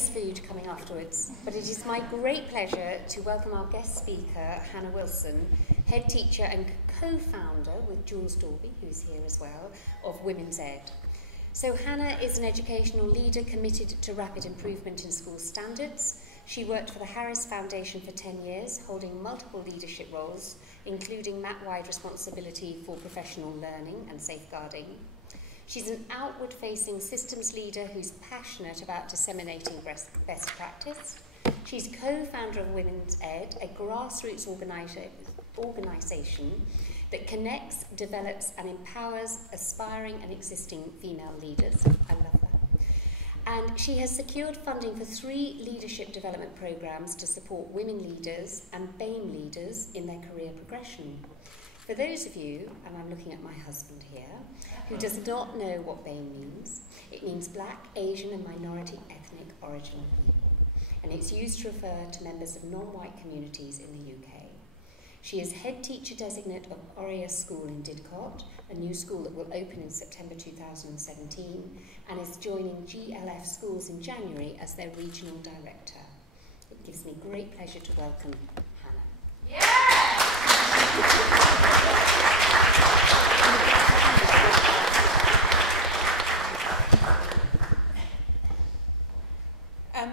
best food coming afterwards, but it is my great pleasure to welcome our guest speaker, Hannah Wilson, head teacher and co-founder with Jules Dorby, who's here as well, of Women's Ed. So Hannah is an educational leader committed to rapid improvement in school standards. She worked for the Harris Foundation for 10 years, holding multiple leadership roles, including MAP-wide responsibility for professional learning and safeguarding. She's an outward-facing systems leader who's passionate about disseminating best practice. She's co-founder of Women's Ed, a grassroots organisation that connects, develops and empowers aspiring and existing female leaders. I love that. And she has secured funding for 3 leadership development programmes to support women leaders and BAME leaders in their career progression. For those of you, and I'm looking at my husband here, who does not know what BAME means, it means Black, Asian and Minority Ethnic Origin People, and it's used to refer to members of non-white communities in the UK. She is Head Teacher Designate of Aureus School in Didcot, a new school that will open in September 2017, and is joining GLF Schools in January as their Regional Director. It gives me great pleasure to welcome Hannah. Yeah!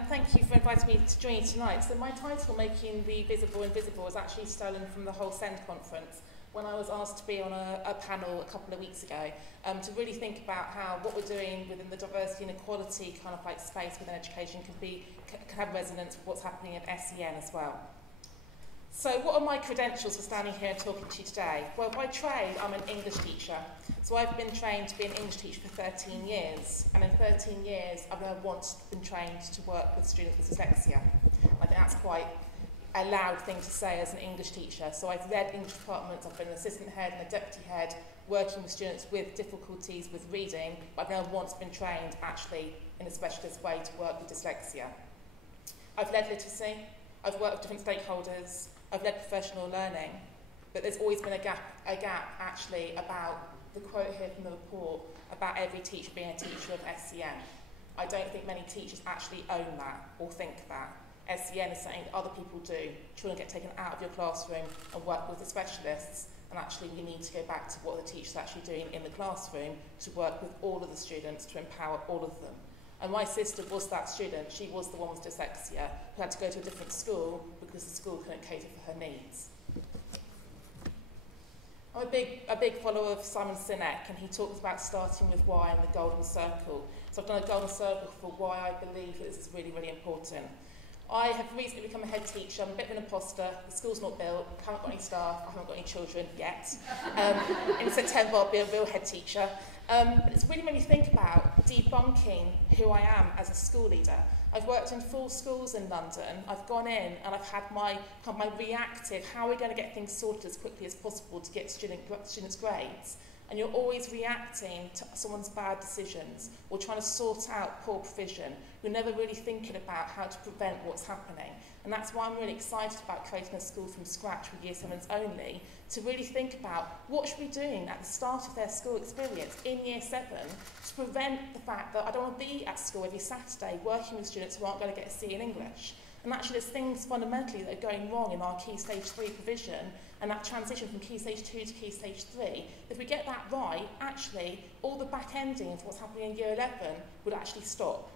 Thank you for inviting me to join you tonight. So my title, Making the Visible Invisible, was actually stolen from the Whole Send conference when I was asked to be on a panel a couple of weeks ago to really think about how what we're doing within the diversity and equality kind of like space within education can have resonance with what's happening at SEN as well. So what are my credentials for standing here and talking to you today? Well, by trade, I'm an English teacher. So I've been trained to be an English teacher for 13 years. And in 13 years, I've never once been trained to work with students with dyslexia. I think that's quite a loud thing to say as an English teacher. So I've led English departments, I've been an assistant head and a deputy head, working with students with difficulties with reading, but I've never once been trained actually in a specialist way to work with dyslexia. I've led literacy, I've worked with different stakeholders, I've led professional learning, but there's always been a gap actually about the quote here from the report about every teacher being a teacher of SEN. I don't think many teachers actually own that or think that. SEN is something that other people do. Children get taken out of your classroom and work with the specialists, and actually we need to go back to what the teacher's actually doing in the classroom to work with all of the students to empower all of them. And my sister was that student. She was the one with dyslexia who had to go to a different school because the school couldn't cater for her needs. I'm a big follower of Simon Sinek, and he talks about starting with why and the golden circle. So I've done a golden circle for why I believe that this is really, really important. I have recently become a head teacher. I'm a bit of an imposter. The school's not built. I haven't got any staff. I haven't got any children yet. In September, I'll be a real head teacher. But it's really made me think about debunking who I am as a school leader. I've worked in full schools in London. I've gone in and I've had my reactive, how are we going to get things sorted as quickly as possible to get students' grades? And you're always reacting to someone's bad decisions or trying to sort out poor provision. You're never really thinking about how to prevent what's happening. And that's why I'm really excited about creating a school from scratch with Year 7s only, to really think about what should we be doing at the start of their school experience in Year 7 to prevent the fact that I don't want to be at school every Saturday working with students who aren't going to get a C in English. And actually there's things fundamentally that are going wrong in our Key Stage 3 provision and that transition from Key Stage 2 to Key Stage 3. If we get that right, actually all the back ending of what's happening in Year 11 would actually stop.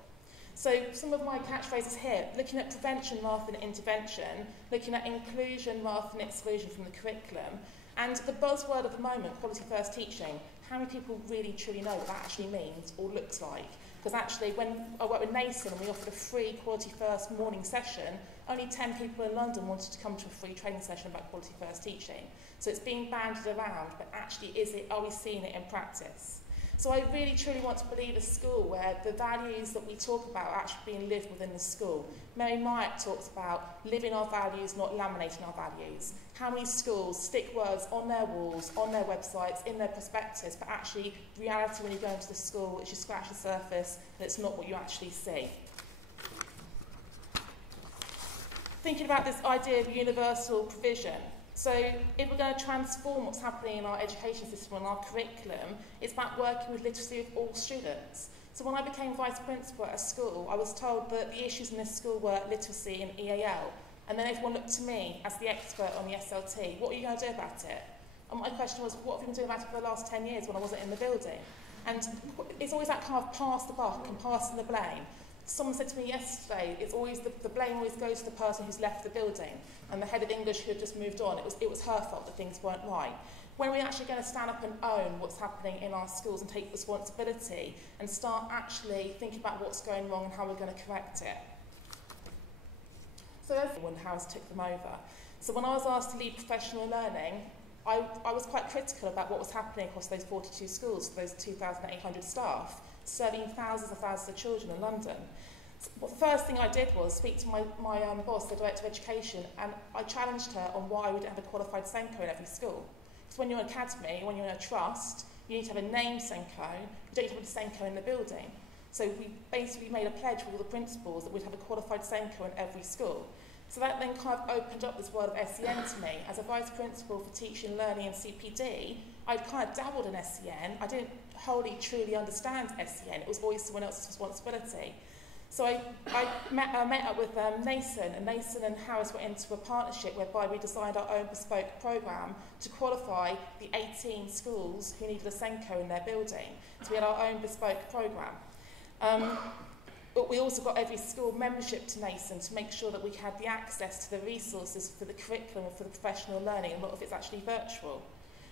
So some of my catchphrases here, looking at prevention rather than intervention, looking at inclusion rather than exclusion from the curriculum, and the buzzword of the moment, quality first teaching. How many people really truly know what that actually means or looks like? Because actually when I worked with Nason and we offered a free quality first morning session, only 10 people in London wanted to come to a free training session about quality first teaching. So it's being bandied around, but actually are we seeing it in practice? So I really truly want to believe a school where the values that we talk about are actually being lived within the school. Mary Myatt talks about living our values, not laminating our values. How many schools stick words on their walls, on their websites, in their prospectus, but actually reality when you go into the school is you scratch the surface and it's not what you actually see. Thinking about this idea of universal provision. So if we're going to transform what's happening in our education system and our curriculum, it's about working with literacy of all students. So when I became vice principal at a school, I was told that the issues in this school were literacy and EAL. And then everyone looked to me as the expert on the SLT. What are you going to do about it? And my question was, what have you been doing about it for the last 10 years when I wasn't in the building? And it's always that kind of pass the buck and passing the blame. Someone said to me yesterday, it's always the blame always goes to the person who's left the building and the head of English who had just moved on. It was her fault that things weren't right. When are we actually going to stand up and own what's happening in our schools and take responsibility and start actually thinking about what's going wrong and how we're going to correct it? So everyone has took them over. So when I was asked to lead professional learning, I was quite critical about what was happening across those 42 schools, those 2,800 staff, serving thousands and thousands of children in London. So the first thing I did was speak to my boss, the Director of Education, and I challenged her on why we didn't have a qualified SENCO in every school. Because when you're an academy, when you're in a trust, you need to have a named SENCO, you don't have a SENCO in the building. So we basically made a pledge with all the principals that we'd have a qualified SENCO in every school. So that then kind of opened up this world of SEN to me. As a vice principal for teaching, learning and CPD, I'd kind of dabbled in SEN. I didn't wholly truly understand SEN. It was always someone else's responsibility. So I met up with Nathan, and Nathan and Harris went into a partnership whereby we designed our own bespoke programme to qualify the 18 schools who needed a SENCO in their building. So we had our own bespoke programme. But we also got every school membership to Nathan to make sure that we had the access to the resources for the curriculum and for the professional learning, and a lot of it's actually virtual.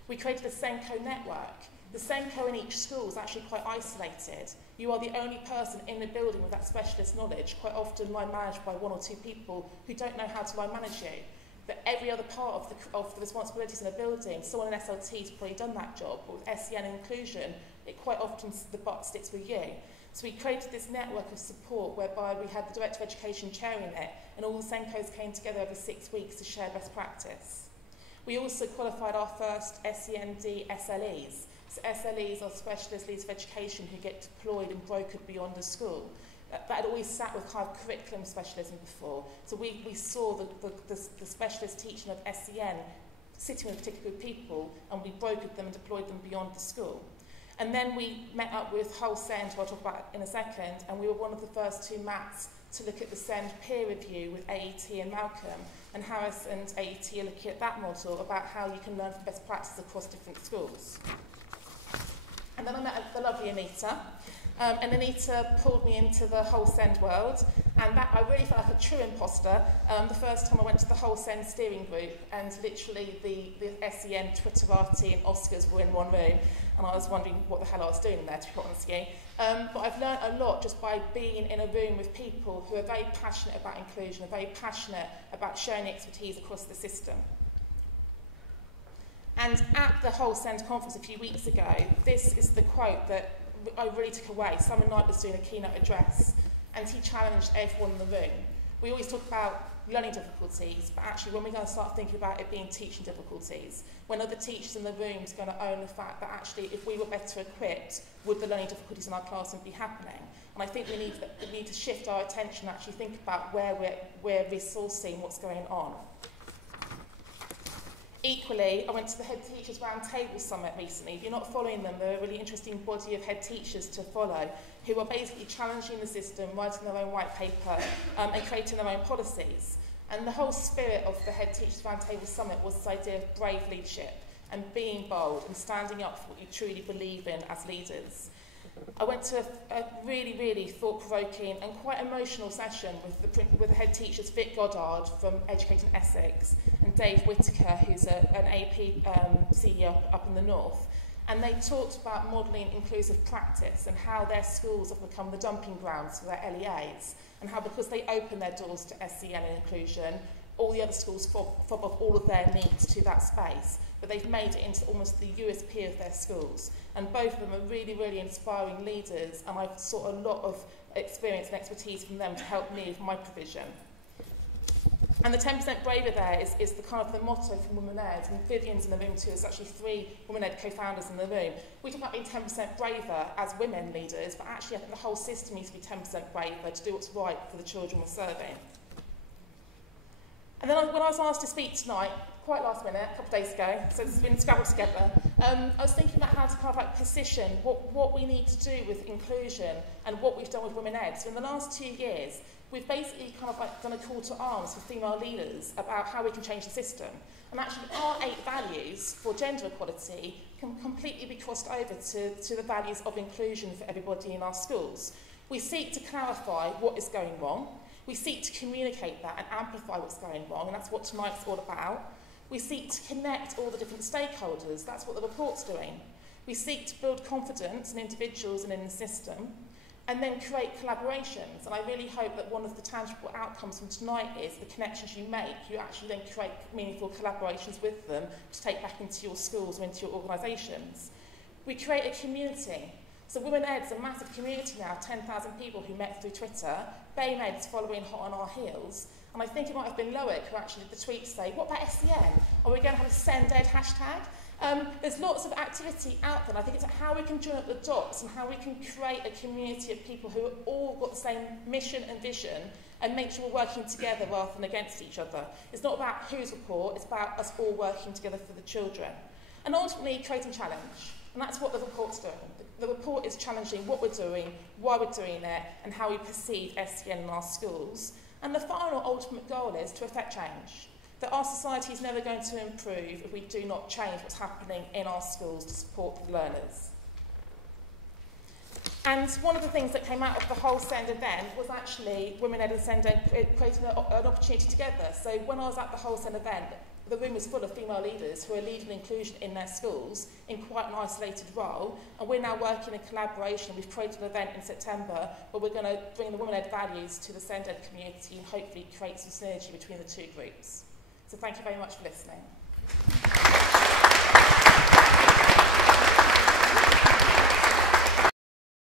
We created a SENCO network. The SENCO in each school is actually quite isolated. You are the only person in the building with that specialist knowledge, quite often line managed by one or two people who don't know how to line manage you. But every other part of the responsibilities in a building, someone in SLT has probably done that job, but with SEN inclusion, it quite often the buck sticks with you. So we created this network of support whereby we had the Director of Education chairing it, and all the SENCOs came together every 6 weeks to share best practice. We also qualified our first SEND SLEs. So SLEs are specialist leaders of education who get deployed and brokered beyond the school. That had always sat with kind of curriculum specialism before. So we saw the specialist teaching of SEN sitting with particular people, and we brokered them and deployed them beyond the school. And then we met up with Hull SEND, who I'll talk about in a second, and we were one of the first two MATs to look at the SEND peer review with AET and Malcolm, and Harris and AET are looking at that model about how you can learn from best practice across different schools. And then I met the lovely Anita, and Anita pulled me into the Hull SEND world, and that I really felt like a true imposter. The first time I went to the Hull SEND steering group, and literally the SEN, Twitterati and Oscars were in one room, and I was wondering what the hell I was doing there, to be honest with you. But I've learned a lot just by being in a room with people who are very passionate about inclusion, are very passionate about sharing expertise across the system. And at the Hull SEND conference a few weeks ago, this is the quote that I really took away. Simon Knight was doing a keynote address, and he challenged everyone in the room. We always talk about learning difficulties, but actually when we're going to start thinking about it being teaching difficulties, when other teachers in the room are going to own the fact that actually if we were better equipped, would the learning difficulties in our classroom be happening? And I think we need to shift our attention and actually think about where we're resourcing what's going on. Equally, I went to the Head Teachers Roundtable Summit recently. If you're not following them, they're a really interesting body of head teachers to follow who are basically challenging the system, writing their own white paper and creating their own policies. And the whole spirit of the Head Teachers Roundtable Summit was this idea of brave leadership and being bold and standing up for what you truly believe in as leaders. I went to a really, really thought-provoking and quite emotional session with the head teachers Vic Goddard from Educating Essex and Dave Whitaker, who's an AP CEO up in the north. And they talked about modelling inclusive practice and how their schools have become the dumping grounds for their LEAs, and how because they open their doors to SEN and inclusion, all the other schools fob off all of their needs to that space, but they've made it into almost the USP of their schools. And both of them are really, really inspiring leaders, and I've sought a lot of experience and expertise from them to help me with my provision. And the 10% braver there is the kind of the motto from Women Ed, and Vivian's in the room too. There's actually 3 Women Ed co-founders in the room. We talk about being 10% braver as women leaders, but actually I think the whole system needs to be 10% braver to do what's right for the children we're serving. And then when I was asked to speak tonight, quite last minute, a couple of days ago, so this has been scrabbled together, I was thinking about how to kind of like position what we need to do with inclusion and what we've done with Women Ed. So in the last 2 years, we've basically kind of like done a call to arms for female leaders about how we can change the system. And actually our 8 values for gender equality can completely be crossed over to the values of inclusion for everybody in our schools. We seek to clarify what is going wrong. We seek to communicate that and amplify what's going wrong, and that's what tonight's all about. We seek to connect all the different stakeholders. That's what the report's doing. We seek to build confidence in individuals and in the system, and then create collaborations. And I really hope that one of the tangible outcomes from tonight is the connections you make. You actually then create meaningful collaborations with them to take back into your schools or into your organisations. We create a community. So Women Ed's a massive community now, 10,000 people who met through Twitter. BAME Ed's following hot on our heels. And I think it might have been Loic who actually did the tweet to say, what about SEN? Are we going to have a Send Ed hashtag? There's lots of activity out there, and I think it's how we can join up the dots and how we can create a community of people who have all got the same mission and vision and make sure we're working together rather than against each other. It's not about whose report, it's about us all working together for the children. And ultimately, creating challenge. And that's what the report's doing. The report is challenging what we're doing, why we're doing it, and how we perceive SEN in our schools. And the final ultimate goal is to effect change. That our society is never going to improve if we do not change what's happening in our schools to support the learners. And one of the things that came out of the whole Send event was actually Women Ed and Send Ed creating an opportunity together. So when I was at the whole Send event, the room was full of female leaders who are leading inclusion in their schools in quite an isolated role, and we're now working in collaboration. We've created an event in September where we're going to bring the Women Ed values to the Send Ed community and hopefully create some synergy between the two groups. So thank you very much for listening.